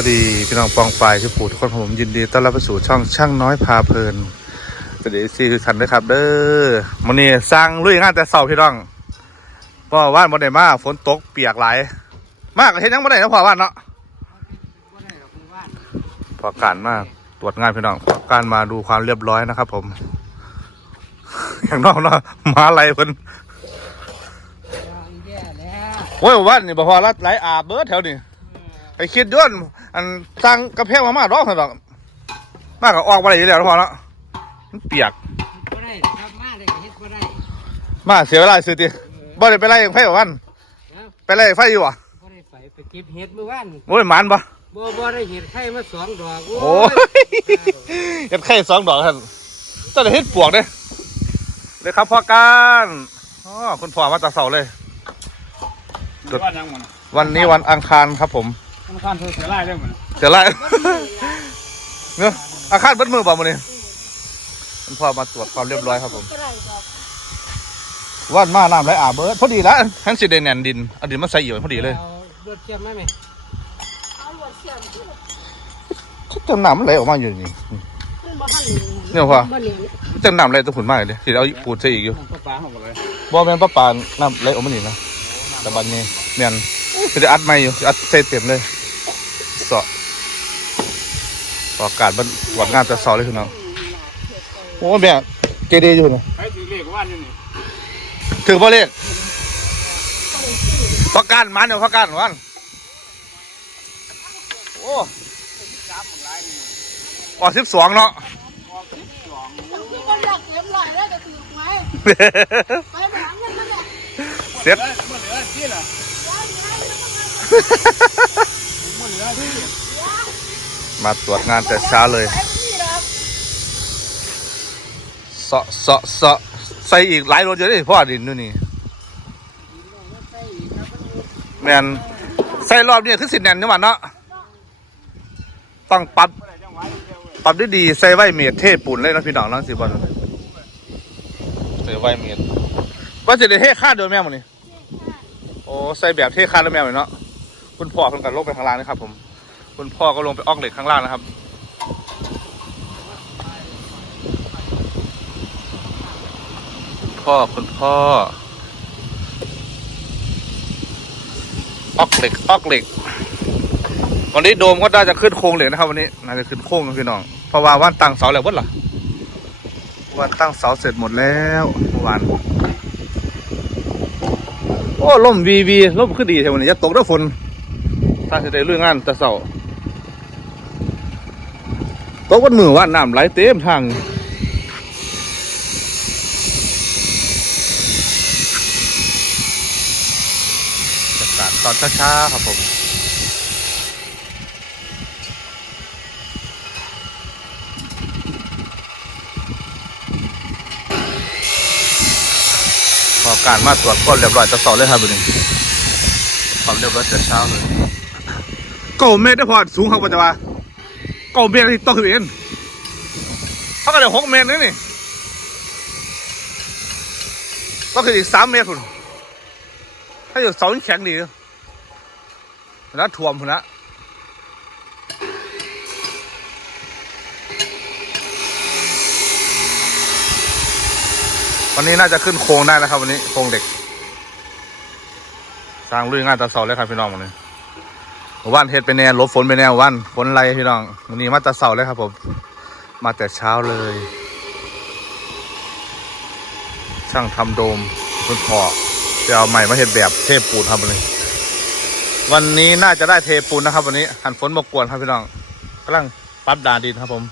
วัสดีพี่น้องปองฝ่ายที่ปู่ทุกคนผมยินดีต้อนรับเข้าสู่ช่องช่างน้อยพาเพลินสวัสดีซีทุกท่านด้วยครับ เด้อมันนี่สร้างลุยงานแต่เสาพี่น้องเพราะว่านบ่ได้มาฝนตกเปียกหลายมากเห็นยังบ่ได้นะพอว่านเนาะพอการมากตรวจงานพี่น้องพอการมาดูความเรียบร้อยนะครับ ผม อย่างนอกเนาะมาอะไรเพิ่นโอ้ยว่านนี่บ่พอละไหลอาบเบิดแถวนี้ ไอ้คิดย้อนอันสั่งกระเพงมามาดอกเถอะดอกมากก็ออกมาได้อยู่แล้วพอแล้วมันเปียกบ่ได้ครับมาได้เฮ็ดบ่ได้มาเสียเวลาซื้อติบ่ได้ไปไล่ไฟกับวันนะไปไล่ไฟอยู่อะบ่ได้ไปไปเก็บเฮ็ดเมื่อวานโอ้ยหมันปะบ่บ่ได้เฮ็ดไข่มาสองดอกโอ้ยเห็ดไข่สองดอกท่านต้องได้เห็ดปวกเด้เลยครับพ่อการอ๋อคุณพ่อมาแตาเสาเลยว่ายังมันวันนี้วันอังคารครับผม มันข้ามเธอเสียไล่ได้มันเดี๋ยวไล่ เนาะอาคารเบิดมือเปล่ามื้อนี้คุณพ่อมาตรวจความเรียบร้อยครับผม ว่านมาน้ำไหลอาบเบิดพอดีแล้วทั้งสิเดนแนนดินเอาดินมาใส่อยู่พอดีเลยอารถเทียมไหมแม่เขาเติมน้ำมันไหลออกมาอยู่นี่เนี่ยพ่อบ่เหลือเติมน้ำไหลตัวขุนมากเลยที่เอาปูดใส่อีกอยู่ป้าป้าเขาบอกเลยบ่แม่นป้าปานน้ำไหลออกมานี่นะแต่บัดนี้แม่นคือได้อัดไม่อยู่อัดใส่เต็มเลยเสาะอากาศมันหวานงานแต่เสาเลยคุณน้องโอ้แม่เกเรอยู่นะใครถือเลขว่านี่นี่ถือบ่เลขพักการมันเดี๋ยวพักการวันโอ้ออกสิบสองเนาะที่มันอยากเลี้ยงหลายได้แต่ถือไว้ไปหาเงินนั่นแหละเสร็จมันเหลือที่ละมันเหลือที่มา มาตรวจงานแต่เช้าเลยเสาะเสาะเสาะใส่อีกหลายรถเยอะเลยพ่อดินนู่นนี่แมนใส่รอบนี้คือสิแนนจังหวัดเนาะต้องปรับปรับได้ดีใส่ไว้เมตรเทปุ่นเลยนะพี่น้องน้องสิบอลใส่ไว้เมตรว่าจะได้เทคาดโดยแม่หมดนี่โอ้ใส่แบบเทคาดแล้วแม่เลยเนาะ คุณพ่อคนกันลงไปข้างล่างนะครับ ผม คุณพ่อก็ลงไปออกเหล็กข้างล่างนะครับพ่อคุณพ่อออกเหล็กออกเหล็ก วันนี้โดมก็น่าจะขึ้นโครงเหล็กนะครับ วันนี้น่าจะขึ้นโค้งนพี่น้องเพราะว่าว่านตั้งเสาแล้ววัดล่ะว่านตั้งเสาเสร็จหมดแล้วเมื่อวานโอ้ล่มวีวีล่มขึ้นดีใช่วันนี้จะตกด้วยฝน ถ้าจะได้เรื่องงานแต่เสาตกวันมือว่าน้ำไหลเต็มทางบรรยากาศตอนช้าๆครับผมพอการมาตรวจก้นเรียบร้อยจะสอบเลยครับวันนี้ความเรียบร้อยแต่เช้าเลย เก้าเมตรได้พอสูงครับปัจจุบันเก้าเมตรที่ต้องขึ้นเองเขาก็ได้หกเมตรนี่นี่ก็คืออีกสามเมตรคุณถ้าอยู่เสาแข็งดีแล้วท่วมพุ่นละวันนี้น่าจะขึ้นโครงได้แล้วครับวันนี้โครงเด็ก สร้างลุยงานตาเสาเลยครับพี่น้องวันนี้ หมู่บ้านเฮ็ดไปแน่ลบฝนไปแน่หมู่บ้านฝนไรพี่น้องวันนี้มาแตาเสาเลยครับผม มาแต่เช้าเลย ช่างทำโดมคุณพ่อจะเอาใหม่มาเห็ดแบบเทปูนครับวันนี้ วันนี้น่าจะได้เทปูนนะครับ วันนี้หันฝนมากวนครับพี่น้องกำลังปรับดาดินครับผม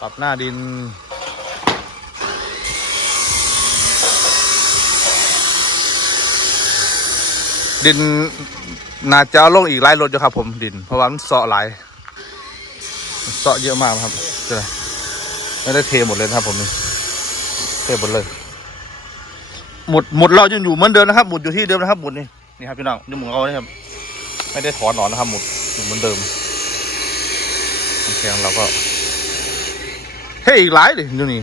ปรับหน้าดิน ดินน่าจะเอาลงอีกหลายรถอยู่ครับ ผมดิน เพราะว่ามันเสาะหลายเสาะเยอะมากครับเจอไม่ได้เทหมดเลยนะครับ ผมนี่เทหมดเลย หมดหมดเรายังอยู่เหมือนเดิมนะครับหมดอยู่ที่เดิมนะครับหมดนี่นี่ครับพี่น้องนี่หมุดเราเนี่ยครับ ไม่ได้ถอนหนอนนะครับหมดอยู่เหมือนเดิมโอเคเราก็เทอีกหลายเลยดูนี่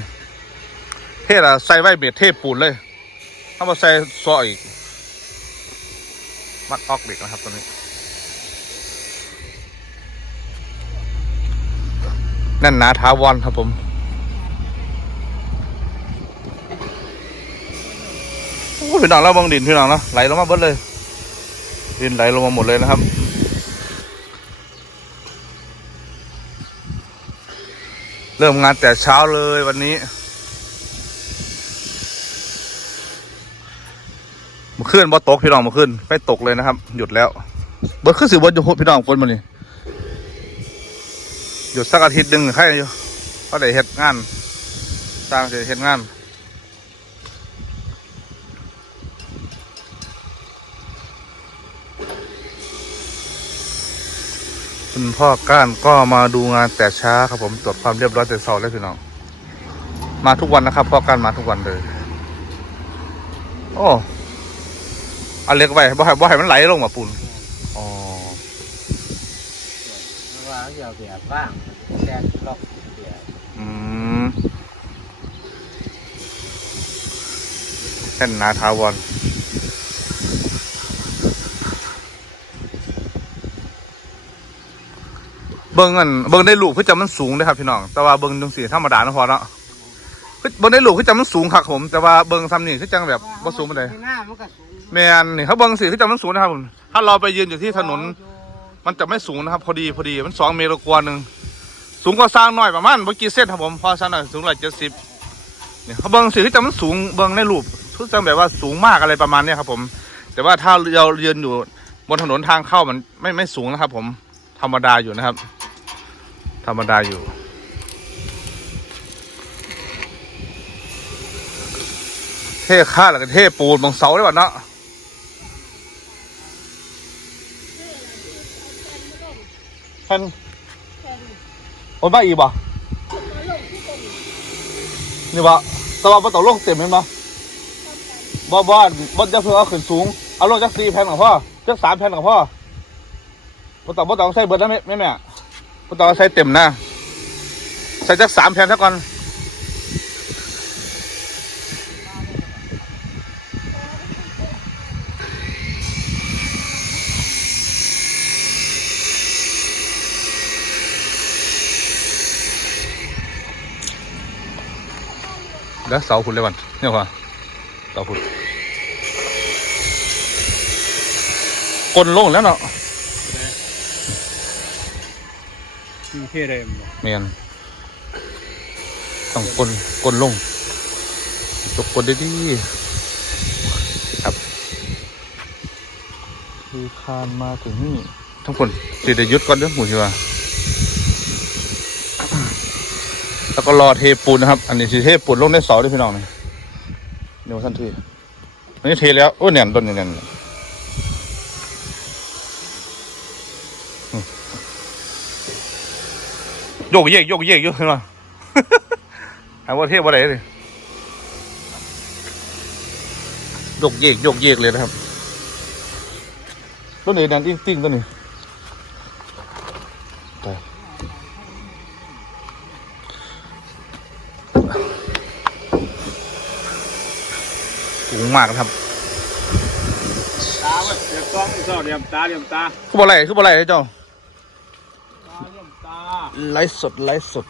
เท่ละใส่ไว้เบ็ดเทปูนเลยถ้ามาใส่ซออีก มัดออกเด็กนะครับตัวนี้นั่นหนาท้าวอนครับผม โอ้พี่น้องเราบางดินพี่น้องเนาะไหลลงมาเบิดเลย ดินไหลลงมาหมดเลยนะครับ เริ่มงานแต่เช้าเลยวันนี้ เมื่อนบ่ตกพี่น้องมื่อคืนไม่ตกเลยนะครับ หยุดแล้วบิดขึ้นสิบนอยู่พี่น้องฝนมานี่หยุดสักอาทิตย์หนึ่งใครอยู่เขาได้เฮ็ดงานสร้างเสร็จเฮ็ดงานคุณพ่อก้านก็มาดูงานแต่ช้าครับผมตรวจความเรียบร้อยแต่เช้าแล้วพี่น้อง มาทุกวันนะครับ พ่อก้านมาทุกวันเลย โอ้ อันเล็กไปบ่ให้บ่ให้มันไหลลงมาปุ่นอ๋อว่าอย่าแบบบ้างแดดล็อกเสียอืมแค่นนาทาวอนเบิ้งอันเบิ้งได้ลูกคือจำมันสูงเลยครับพี่น้อง แต่ว่าเบิ้งจังสีธรรมดาเนาะพอเนาะคือเบิ้งได้ลูกคือจำมันสูงครับผม แต่ว่าเบิ้งซ้ำนี่คือจังแบบบ่สูงปานใดหน้ามันก็สูงแมนนี่เขาเบิ้งสีคือจำมันสูงนะครับผมถ้าเราไปยืนอยู่ที่ถนน มันจะไม่สูงนะครับ พอดีพอดีมันสองเมตรกว่าหนึ่งสูงก็สร้างหน่อยประมาณเมื่อกี้เส้นครับผมพอสร้างหน่อยสูงร้อยเจ็ดสิบเนี่ยเขาเบิ้งสีที่จะมันสูงเบิ้งในรูปทุกจังแบบว่าสูงมากอะไรประมาณเนี้ยครับผม แต่ว่าถ้าเรายืนอยู่บนถนนทางเข้ามันไม่ไม่สูงนะครับ ผมธรรมดาอยู่นะครับ ธรรมดาอยู่เท่ค่าแล้วก็เท่ปูนบางเสาได้ป่ะเนาะ แผ่ นโอ้ยมาอีกบ่นี่บ่แต่ว่าบ่ต้องลงเต็มเห็นบ่บ่บ่บ่จะเพื่อเอาขึ้นสูง เอาลงจักสี่แผ่นกับพ่อจักสามแผ่นกับพ่อบ่ต้องบ่ต้องใส่เบิดนะแม่แม่แม่บ่ต้องเอาใส่เต็มนะ ใส่จักสามแผ่นซะก่อน แล้วเสาคุณเลยวันเนี่ยว่าเสาคุณกลนลงแล้วเนาะที่เท่เลยมั้งเมียนต้องกลนกลนลงตกกลนได้ดีครับคือคานมาถึงนี่ทั้งคนสิได้หยุดก่อนเด้อหมูชิว่า แล้วก็รอเทปูนนะครับ อันนี้สิเทปูนลงในเสาด้วยพี่น้องนี่เดี๋ยวทันทีอันนี้เทแล้วโอ้แน่นต้นเนี่แน่นอืมโยกเยกโยกเยกอยู่เห็นป่ะหาว่าเทพอะไรเลยโยกเยกโยกเยกเลยนะครับต้นนี้แน่นติ้งติ้งต้นนี้ สูงมากนะครับตาเว้ยเดี๋ยวกล้องเจ้าเดี๋ยวตาเดี๋ยวตาคือบ่ไรคือบ่ไรเจ้าตาเดี๋ยวตาไลฟ์สดไลฟ์สด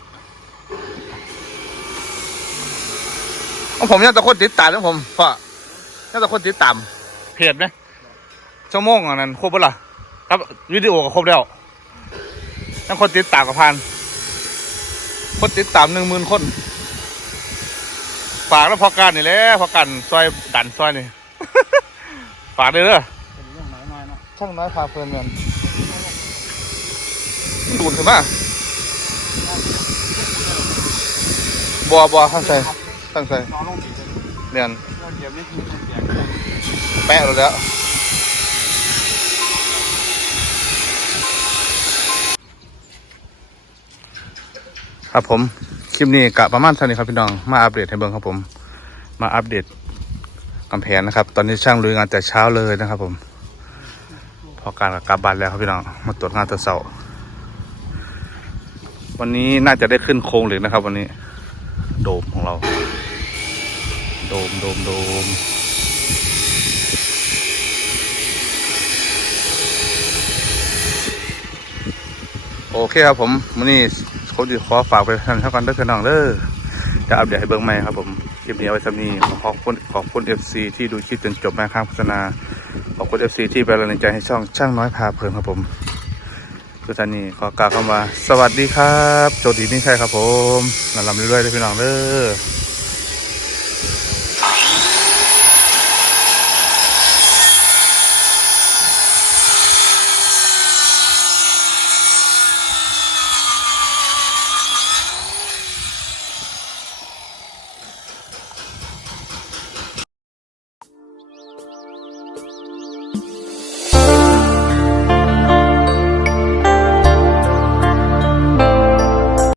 ของผมยังแต่คนติดตามนะผมเพราะยังแต่คนติดตามเพจนะชั่วโมงอันนั้นครบปะล่ะครับวิดีโอก็ครบแล้วยังคนติดตามกับพันคนติดตามหนึ่งหมื่นคน ฝากแล้วพอกันนี่แหละพอกันซอยดันซอยนี่ฝากเลยเด้อเป็นเรื่องน้อยๆเนาะช่างน้อยพาเพลินเงินดูดถึงมาบัวบัวข้างใส่ข้างใส่นอนลงสีเลยเรียนเราเก็บนี่คือมันแตกแปะเราแล้วครับผม คลิปนี้กะประมาณเท่านี้ครับพี่น้อง มาอัปเดตให้เบิ่งครับผม มาอัปเดตกำแพงนะครับ ตอนนี้ช่างลุยงานแต่เช้าเลยนะครับ ผม พอการกลับบ้านแล้วครับพี่น้อง มาตรวจงานแต่เช้าวันนี้น่าจะได้ขึ้นโครงเหล็กนะครับ วันนี้ โดมของเรา โดมโดมโดมโอเคครับผมวันนี้ ผมจะขอฝากไปทางเท่ากันด้อพี่น้องเด้อจะอัปเดตให้เบิ้งใหม่ครับผมคลิปนี้เอาไว้สำนีขอขอบคุณขอบคุณเอฟซีที่ดูคลิปจนจบแม่ค้าโฆษณาขอบคุณเอฟซีที่เป็นแรงใจให้ช่องช่างน้อยพาเพลินครับผมคือท่านนี้ขอกล่าวคำว่า สวัสดีครับโจดีนี่ใช่ครับผมลำลำเรื่อยๆเลยพี่น้องเด้อ